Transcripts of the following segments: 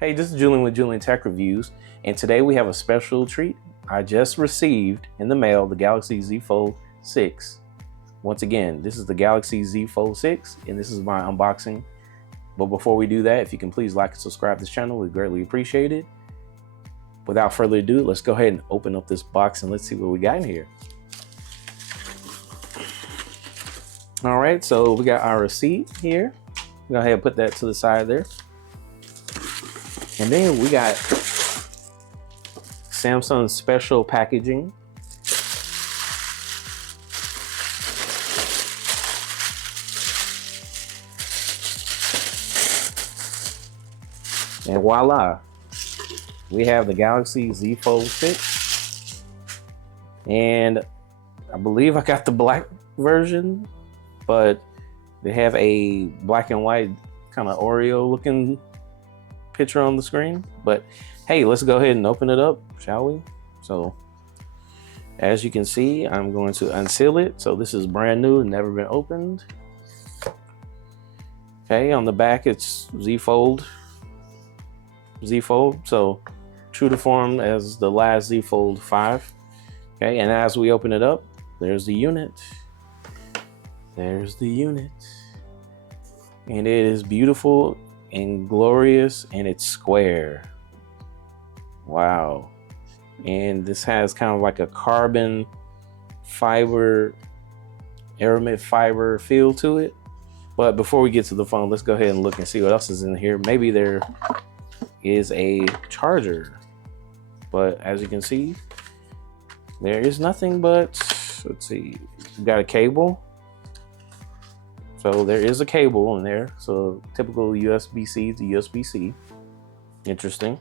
Hey, this is Julian with Juleon Tech Reviews, and today we have a special treat. I just received in the mail the Galaxy Z Fold 6. Once again, this is the Galaxy Z Fold 6, and this is my unboxing. But before we do that, if you can please like and subscribe to this channel, we'd greatly appreciate it. Without further ado, let's go ahead and open up this box and let's see what we got in here. All right, so we got our receipt here. Go ahead and put that to the side there. And then we got Samsung special packaging. And voila, we have the Galaxy Z Fold 6. And I believe I got the black version, but they have a black and white kind of Oreo looking picture on the screen. But hey, let's go ahead and open it up, shall we? So as you can see, I'm going to unseal it. So this is brand new, never been opened. Okay, on the back it's Z Fold. So true to form as the last Z Fold 5. Okay, and as we open it up, there's the unit. There's the unit. And it is beautiful and glorious, and it's square. Wow. And this has kind of like a carbon fiber, aramid fiber feel to it. But before we get to the phone, let's go ahead and look and see what else is in here. Maybe there is a charger, but as you can see, there is nothing but, let's see, we got a cable. So there is a cable in there. So typical USB-C to USB-C. Interesting.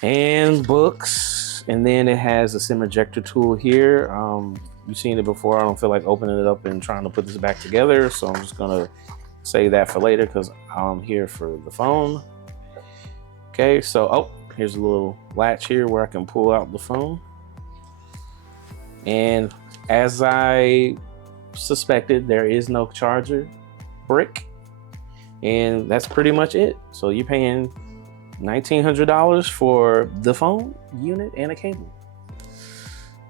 And books. And then it has a SIM ejector tool here. You've seen it before. I don't feel like opening it up and trying to put this back together. So I'm just gonna save that for later because I'm here for the phone. Okay, so, oh, here's a little latch here where I can pull out the phone. And as I suspected, there is no charger brick, and that's pretty much it. So you're paying $1,900 for the phone, unit, and a cable.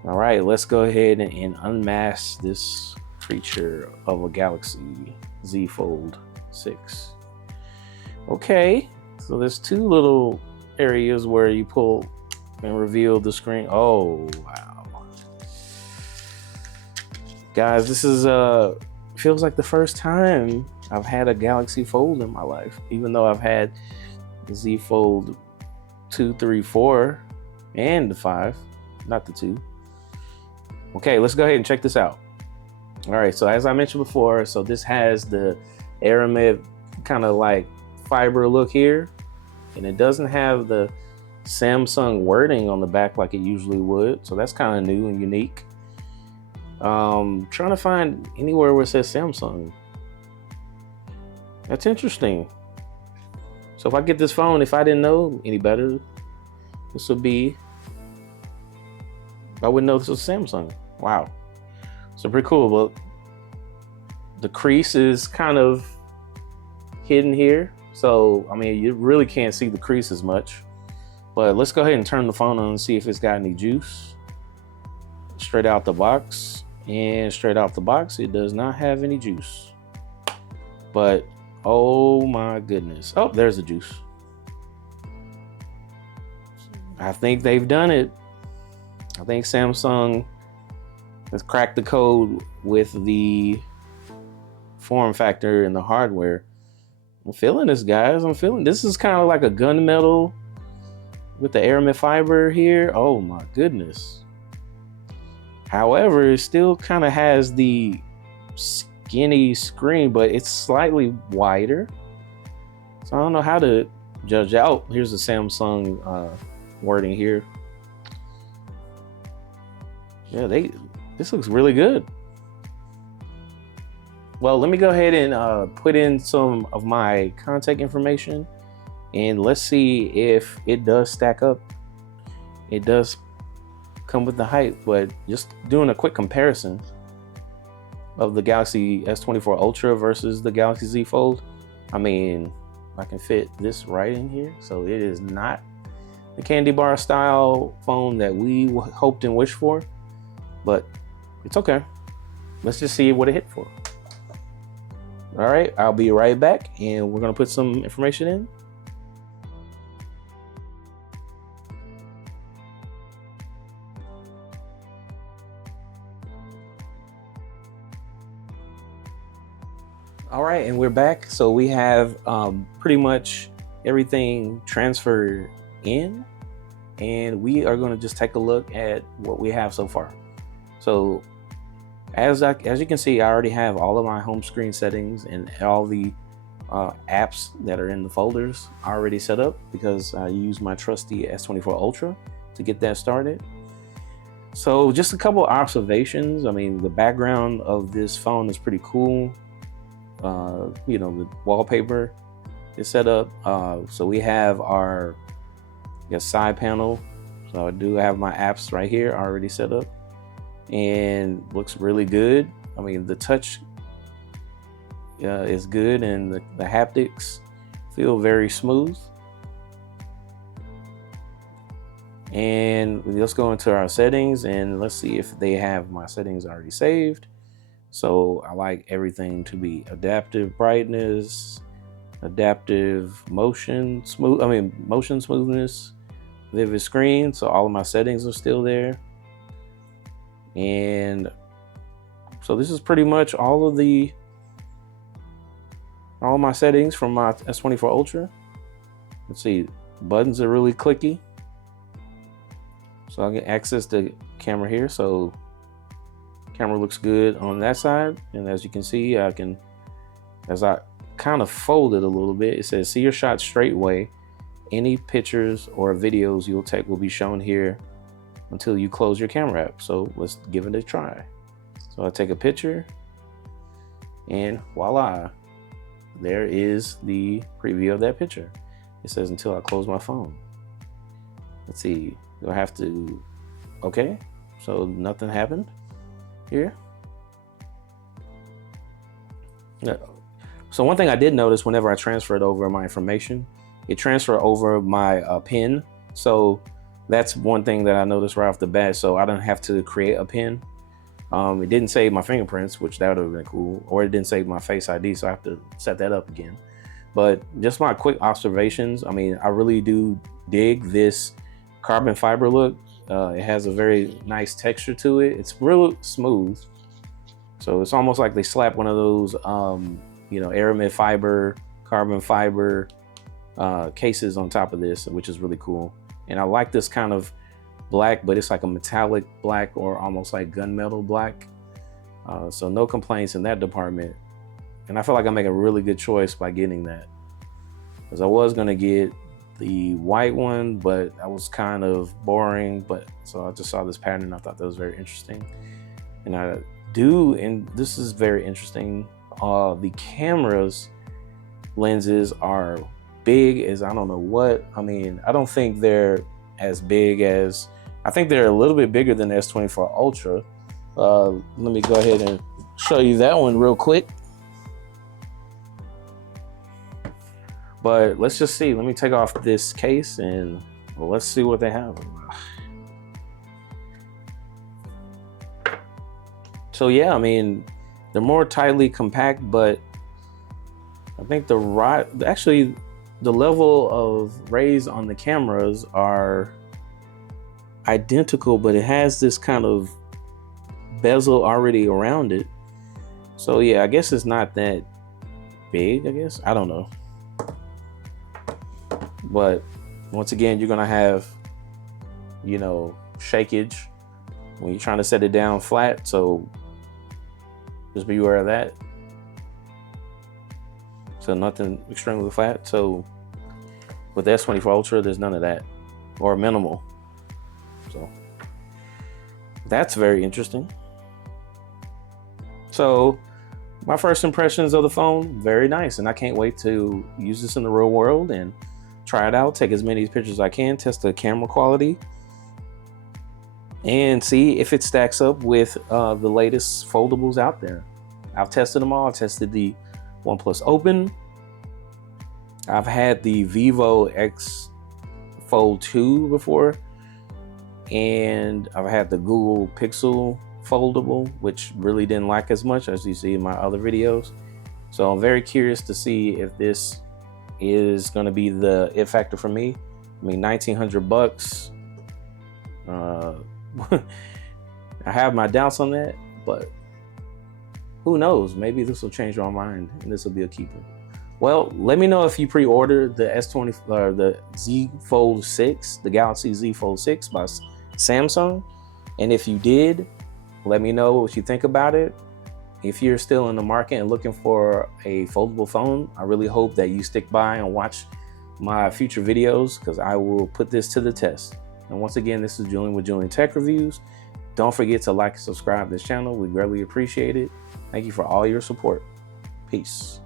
All right, let's go ahead and unmask this creature of a Galaxy Z Fold 6. Okay, so there's two little areas where you pull and reveal the screen. Oh, wow. Guys, this is feels like the first time I've had a Galaxy Fold in my life, even though I've had the Z Fold 2, 3, 4, and the 5, not the 2. Okay, let's go ahead and check this out. All right, so as I mentioned before, so this has the aramid kind of like fiber look here, and it doesn't have the Samsung wording on the back like it usually would, so that's kind of new and unique. Trying to find anywhere where it says Samsung. That's interesting. So if I get this phone, if I didn't know any better, this would be, I wouldn't know this was Samsung. Wow. So pretty cool. But the crease is kind of hidden here. So, I mean, you really can't see the crease as much. But let's go ahead and turn the phone on and see if it's got any juice. Straight out the box. And straight out the box, it does not have any juice. But, oh my goodness. Oh, there's the juice. I think they've done it. I think Samsung has cracked the code with the form factor and the hardware. I'm feeling this, guys. I'm feeling this. Is kind of like a gunmetal with the aramid fiber here. Oh my goodness. However, it still kind of has the skinny screen, but it's slightly wider. So I don't know how to judge that. Oh, here's the Samsung wording here. Yeah, this looks really good. Well, let me go ahead and put in some of my contact information, and let's see if it does stack up. It does come with the hype, but just doing a quick comparison of the Galaxy S24 Ultra versus the Galaxy Z Fold, I mean, I can fit this right in here. So it is not the candy bar style phone that we hoped and wished for, but it's okay. Let's just see what it hit for. All right, I'll be right back and we're gonna put some information in. All right, and we're back. So we have pretty much everything transferred in, and we are going to just take a look at what we have so far. So as you can see, I already have all of my home screen settings and all the apps that are in the folders already set up, because I use my trusty S24 Ultra to get that started. So just a couple observations. I mean, the background of this phone is pretty cool. You know, the wallpaper is set up. So we have our side panel. So I do have my apps right here already set up, and looks really good. I mean, the touch is good, and the haptics feel very smooth. And let's go into our settings and let's see if they have my settings already saved. So I like everything to be adaptive brightness, adaptive motion smoothness, vivid screen. So all of my settings are still there. And so this is pretty much all of my settings from my S24 Ultra. Let's see, buttons are really clicky. So I can access the camera here. So camera looks good on that side, and as you can see, as I kind of fold it a little bit, it says see your shot straight away. Any pictures or videos you'll take will be shown here until you close your camera app. So let's give it a try. So I take a picture, and voila, there is the preview of that picture. It says until I close my phone. Let's see, do I have to, okay, so nothing happened here. So one thing I did notice whenever I transferred over my information, it transferred over my PIN. So that's one thing that I noticed right off the bat. So I don't have to create a PIN. It didn't save my fingerprints, which that would have been cool, or it didn't save my Face ID, so I have to set that up again. But just my quick observations, I mean, I really do dig this carbon fiber look. It has a very nice texture to it. It's real smooth. So it's almost like they slapped one of those, aramid fiber, carbon fiber cases on top of this, which is really cool. And I like this kind of black, but it's like a metallic black or almost like gunmetal black. So no complaints in that department. And I feel like I make a really good choice by getting that, because I was gonna get the white one, but that was kind of boring. But so I just saw this pattern and I thought that was very interesting. And this is very interesting. The camera's lenses are big as I don't know what. I mean, I don't think they're as big as, I think they're a little bit bigger than the S24 Ultra. Let me go ahead and show you that one real quick. But let's just see. Let me take off this case and let's see what they have. So yeah, I mean, they're more tightly compact, but I think the level of rays on the cameras are identical, but it has this kind of bezel already around it. So yeah, I guess it's not that big, I guess. I don't know. But once again, you're gonna have, shakeage when you're trying to set it down flat. So just be aware of that. So nothing extremely flat. So with the S24 Ultra, there's none of that, or minimal. So that's very interesting. So my first impressions of the phone, very nice. And I can't wait to use this in the real world and try it out, take as many pictures as I can, test the camera quality, and see if it stacks up with the latest foldables out there. I've tested them all. I tested the OnePlus Open. I've had the Vivo X Fold 2 before, and I've had the Google Pixel foldable, which really didn't like as much, as you see in my other videos. So I'm very curious to see if this is going to be the it factor for me. I mean, 1900 bucks. I have my doubts on that, but who knows? Maybe this will change my mind and this will be a keeper. Well, let me know if you pre-ordered the S20 or the Z Fold 6, the Galaxy Z Fold 6 by Samsung. And if you did, let me know what you think about it. If you're still in the market and looking for a foldable phone, I really hope that you stick by and watch my future videos, because I will put this to the test. And once again, this is Julian with Juleon Tech Reviews. Don't forget to like and subscribe to this channel. We greatly appreciate it. Thank you for all your support. Peace.